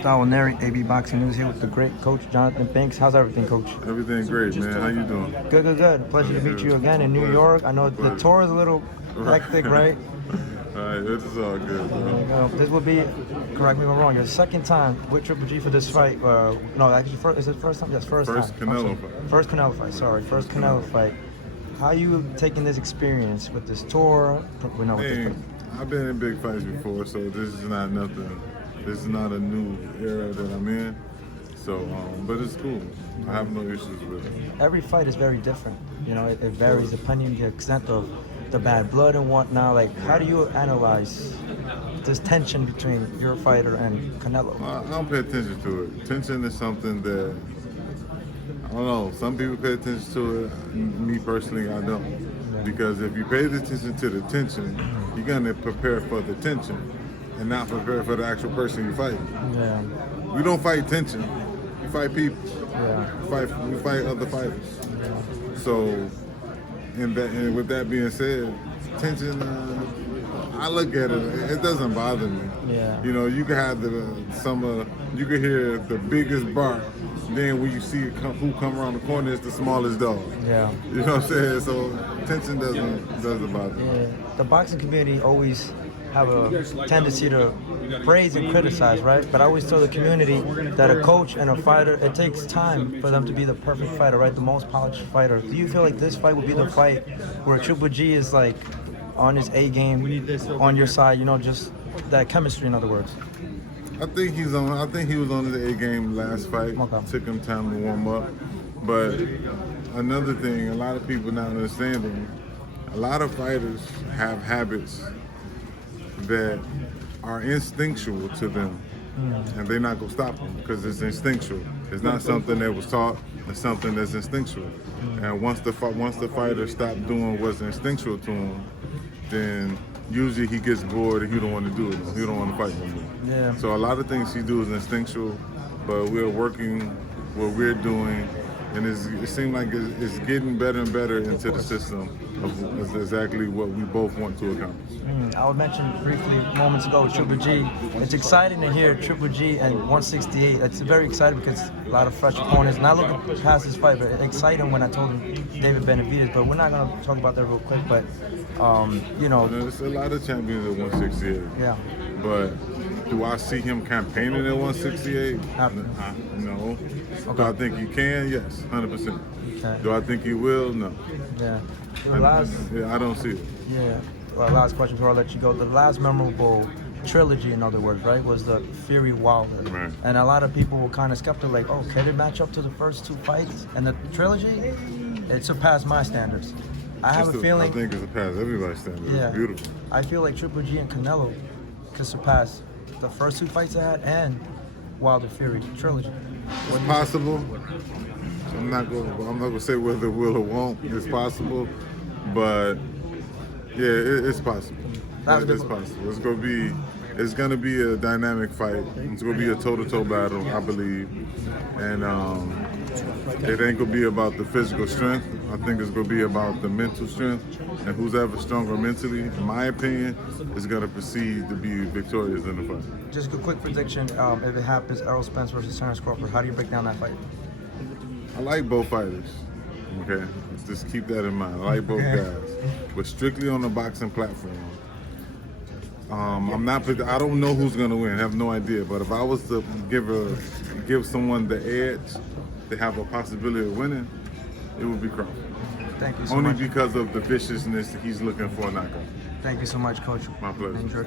Style Neri, AB Boxing News here with the great coach Jonathan Banks. How's everything, coach? Everything great, man. How you doing? Good, good, good. Pleasure to meet you again in New York. I know the tour is a little hectic, right? All right, this is all good, bro. This will be, correct me if I'm wrong, your second time with Triple G for this fight. No, actually, is it first time? Yes, first time. First Canelo fight. First Canelo fight, sorry. First Canelo fight. How you taking this experience with this tour? I've been in big fights before, so this is not nothing. This is not a new era that I'm in. So, but it's cool. I have no issues with it. Every fight is very different. You know, it varies depending on the extent of the bad blood and whatnot. Like, how do you analyze this tension between your fighter and Canelo? I don't pay attention to it. Tension is something that, I don't know, some people pay attention to it. Me personally, I don't. Yeah. Because if you pay attention to the tension, you're going to prepare for the tension and not prepare for the actual person you fight. Yeah. We don't fight tension. We fight people. Yeah. We fight other fighters. So, and with that being said, tension, I look at it, it doesn't bother me. Yeah. You know, you can have you can hear the biggest bark, then when you see who come around the corner, it's the smallest dog. Yeah. You know what I'm saying? So tension doesn't bother me. Yeah. The boxing community always have a tendency to praise and criticize, right? But I always tell the community that a coach and a fighter, it takes time for them to be the perfect fighter, right? The most polished fighter. Do you feel like this fight would be the fight where Triple G is like on his A game, on your side, you know, just that chemistry, in other words? I think he was on his A game last fight. Okay. Took him time to warm up. But another thing, a lot of people not understanding, a lot of fighters have habits that are instinctual to them, and they're not gonna stop them because it's instinctual. It's not something that was taught. It's something that's instinctual. And once the fighter stops doing what's instinctual to him, then usually he gets bored and he don't want to do it. He don't want to fight no more. Yeah. So a lot of things he do is instinctual, but we're working what we're doing, and it seems like it's getting better and better into the system of exactly what we both want to accomplish. I would mention briefly moments ago with Triple G. It's exciting to hear Triple G at 168. It's very exciting because a lot of fresh opponents. Not looking past this fight, but exciting when I told him David Benavidez. But we're not going to talk about that real quick. But, you know. There's a lot of champions at 168. Yeah. But do I see him campaigning at 168? No. Okay. Do I think he can? Yes, 100%. Okay. Do I think he will? No. Yeah. I don't see it. Yeah. Well, last question before I let you go. The last memorable trilogy, in other words, right, was the Fury Wilder. Right. And a lot of people were kind of skeptical, like, oh, can it match up to the first two fights? And the trilogy, it surpassed my standards. I have a feeling. I think it surpassed everybody's standards. Yeah. It's beautiful. I feel like Triple G and Canelo could surpass the first two fights I had and Wilder Fury trilogy. It's possible. I'm not gonna say whether it will or won't. It's possible, but yeah, it's possible. It's possible. It's gonna be a dynamic fight. It's gonna be a toe-to-toe battle, I believe, and it ain't gonna be about the physical strength. I think it's gonna be about the mental strength, and who's ever stronger mentally, in my opinion, is gonna proceed to be victorious in the fight. Just a quick prediction: if it happens, Errol Spence versus Spence Crawford, how do you break down that fight? I like both fighters. Okay, just keep that in mind. I like both guys, but strictly on the boxing platform. I don't know who's gonna win. I have no idea. But if I was to give someone the edge to have a possibility of winning, it would be Crawford. Thank you so much. Only because of the viciousness he's looking for a knockout. Thank you so much, Coach. My pleasure. Enjoy.